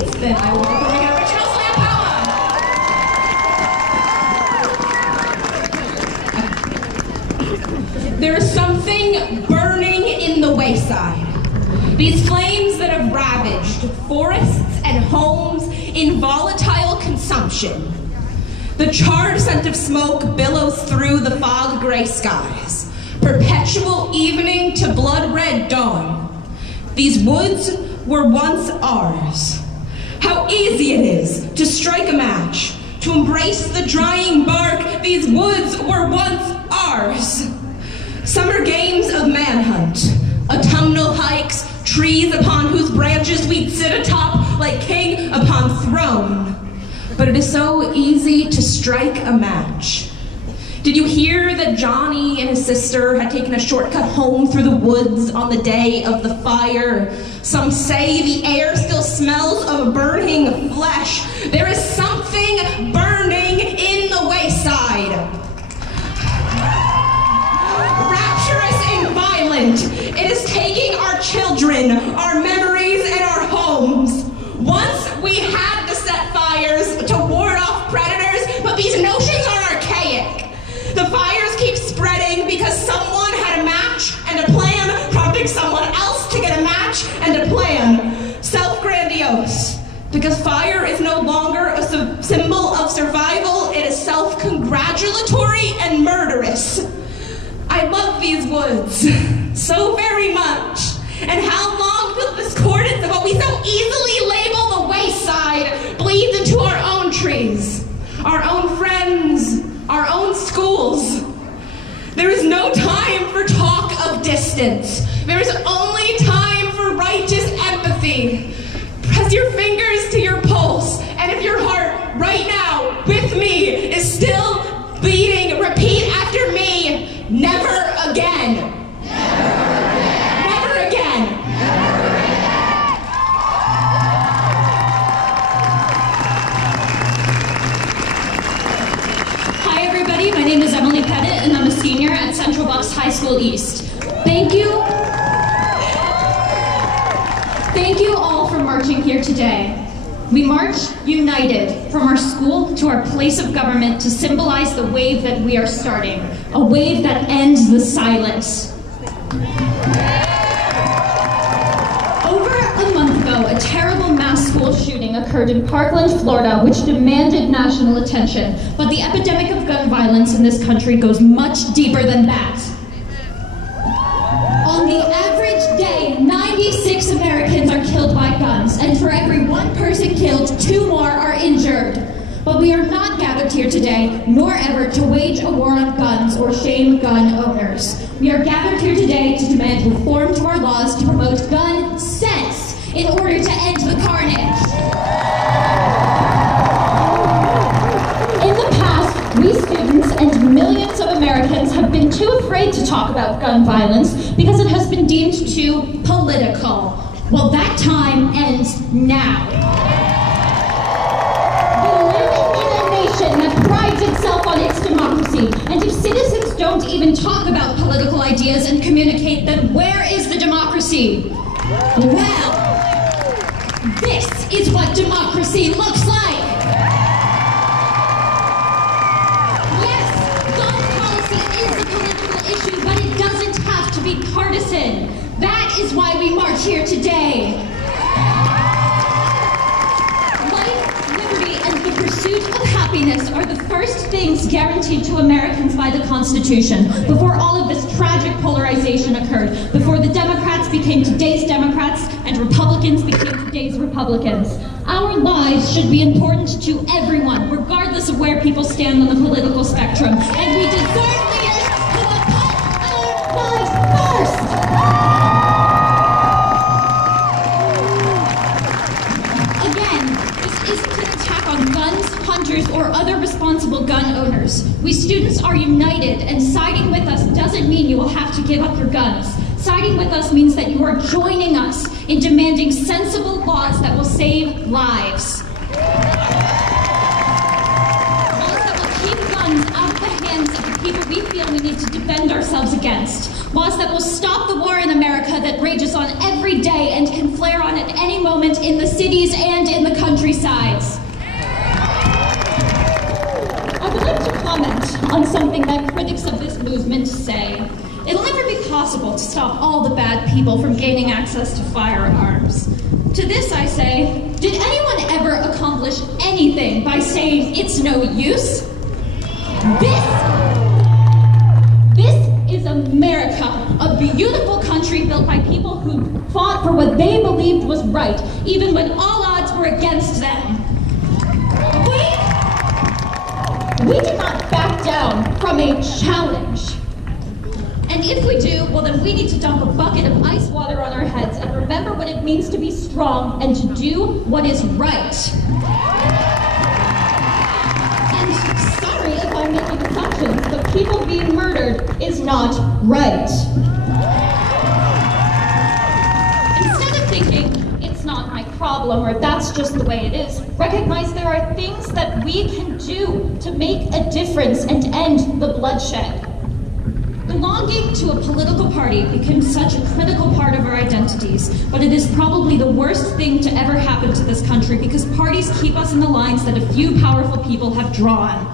seats, then I will be performing a original slam poem. There is something burning in the wayside. These flames that have ravaged forests and homes in volatile consumption. The charred scent of smoke billows through the fog-gray skies. Perpetual evening to blood-red dawn. These woods were once ours. How easy it is to strike a match, to embrace the drying bark. These woods were once ours. Summer games of manhunt, autumnal hikes, trees upon whose branches we'd sit atop like king upon throne. But it is so easy to strike a match. Did you hear that Johnny and his sister had taken a shortcut home through the woods on the day of the fire? Some say the air still smells of burning flesh. There is something burning in the wayside. Rapturous and violent, it is taking our children, our memories, and our homes. Once we had to set fires to ward off predators, but these notions are archaic. The fires keep spreading because someone had a match and a plan, prompting someone else to get a match and a plan. Self-grandiose, because fire is no longer a symbol of survival, it is self-congratulatory and murderous. I love these woods so very much. And how long till the discordance of what we so easily label the wayside bleeds into our own trees, our own friends, our own schools. There is no time for talk of distance. There is only time for righteous empathy. Press your fingers to your pulse, and if your heart right now with me is still beating, repeat after me, never again. Never again. Hi everybody, my name is Emily Pettit and I'm a senior at Central Bucks High School East. Thank you all for marching here today. We march united from our school to our place of government to symbolize the wave that we are starting, a wave that ends the silence. Over a month ago, a terrible mass school shooting occurred in Parkland, Florida, which demanded national attention. But the epidemic of gun violence in this country goes much deeper than that. On the average day, 96 Americans are killed by guns, and for every one person killed, 2 more are injured. But we are not gathered here today, nor ever, to wage a war on guns or shame gun owners. We are gathered here today to demand reform to our laws to promote gun sense in order to end the carnage. In the past, we students and millions of Americans have been too afraid to talk about gun violence because it has been deemed too political. Well, that time ends now. That prides itself on its democracy. And if citizens don't even talk about political ideas and communicate, then where is the democracy? Well, this is what democracy looks like. Yes, gun policy is a political issue, but it doesn't have to be partisan. That is why we march here today. The pursuit of happiness are the first things guaranteed to Americans by the Constitution. Before all of this tragic polarization occurred, before the Democrats became today's Democrats and Republicans became today's Republicans. Our lives should be important to everyone, regardless of where people stand on the political spectrum. And we deserve leaders who will put our lives first! Guns, hunters, or other responsible gun owners. We students are united, and siding with us doesn't mean you will have to give up your guns. Siding with us means that you are joining us in demanding sensible laws that will save lives. Laws that will keep guns out of the hands of the people we feel we need to defend ourselves against. Laws that will stop the war in America that rages on every day and can flare on at any moment in the cities and in the countrysides. I would like to comment on something that critics of this movement say. It'll never be possible to stop all the bad people from gaining access to firearms. To this I say, did anyone ever accomplish anything by saying it's no use? This is America, a beautiful country built by people who fought for what they believed was right, even when all odds were against them. We did not back down from a challenge. And if we do, well then we need to dump a bucket of ice water on our heads and remember what it means to be strong and to do what is right. And sorry if I'm making assumptions, but people being murdered is not right. Instead of thinking, it's not my problem or that's just the way it is, recognize there are things that we can do to make a difference and end the bloodshed. Belonging to a political party becomes such a critical part of our identities, but it is probably the worst thing to ever happen to this country because parties keep us in the lines that a few powerful people have drawn.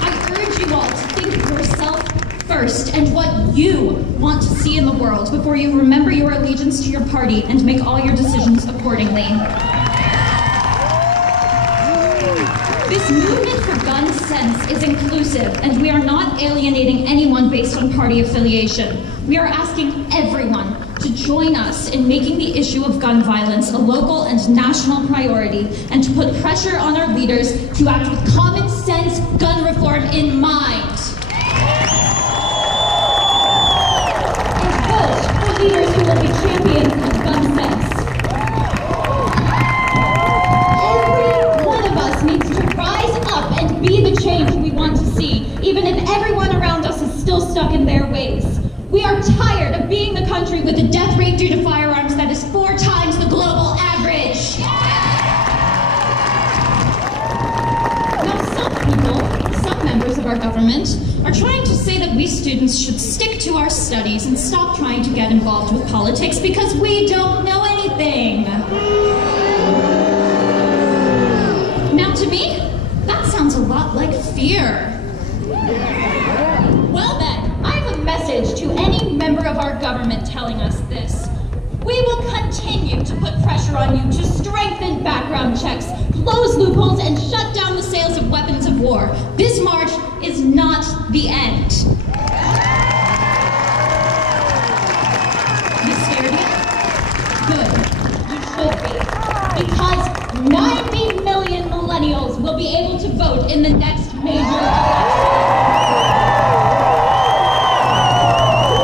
I urge you all to think of yourself first and what you want to see in the world before you remember your allegiance to your party and make all your decisions accordingly. This movement for gun sense is inclusive, and we are not alienating anyone based on party affiliation. We are asking everyone to join us in making the issue of gun violence a local and national priority, and to put pressure on our leaders to act with common sense gun reform in mind. And vote for leaders who will be champions of gun sense. Be the change we want to see, even if everyone around us is still stuck in their ways. We are tired of being the country with a death rate due to firearms that is 4 times the global average. Now some members of our government are trying to say that we students should stick to our studies and stop trying to get involved with politics because we don't know anything. Now to me, that sounds a lot like fear. Well then, I have a message to any member of our government telling us this. We will continue to put pressure on you to strengthen background checks, close loopholes, and shut down the sales of weapons of war. This march is not the end. You scared yet? Good. You should be. Because 90 million millennials will be able to vote in the next major election.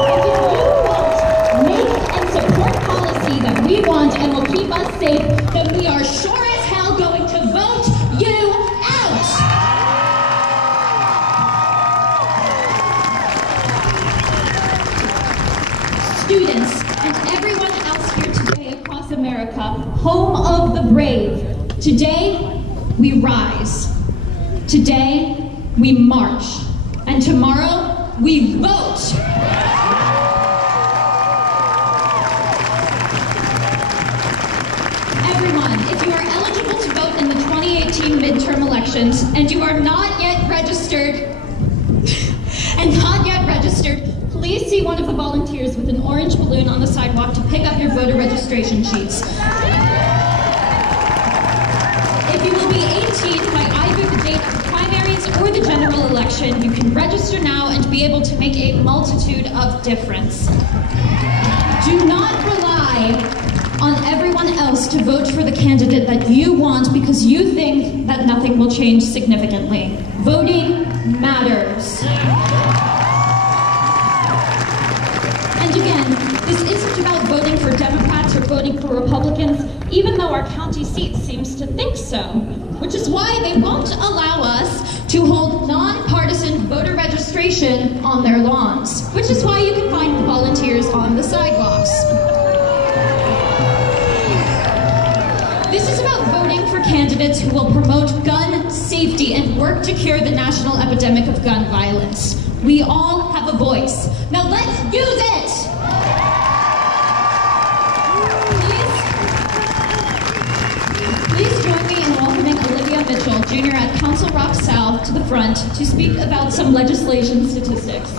And if you won't make and support policy that we want and will keep us safe, then we are sure as hell going to vote you out! Students and everyone else here today across America, home of the brave, today we rise. Today we march. And tomorrow we vote. Everyone, if you are eligible to vote in the 2018 midterm elections and you are not yet registered, please see one of the volunteers with an orange balloon on the sidewalk to pick up your voter registration sheets. If you will be 18 by either the date of the primaries or the general election, you can register now and be able to make a multitude of difference. Do not rely on everyone else to vote for the candidate that you want because you think that nothing will change significantly. Voting matters. And again, this isn't about voting for Democrats or voting for Republicans, even though our county seat seems to think so, which is why they won't allow us to hold nonpartisan voter registration on their lawns, which is why you can find volunteers on the sidewalks. This is about voting for candidates who will promote gun safety and work to cure the national epidemic of gun violence. We all have a voice. Now let's use it! Please join me in welcoming Olivia Mitchell, junior at Council Rock South, to the front to speak about some legislation statistics.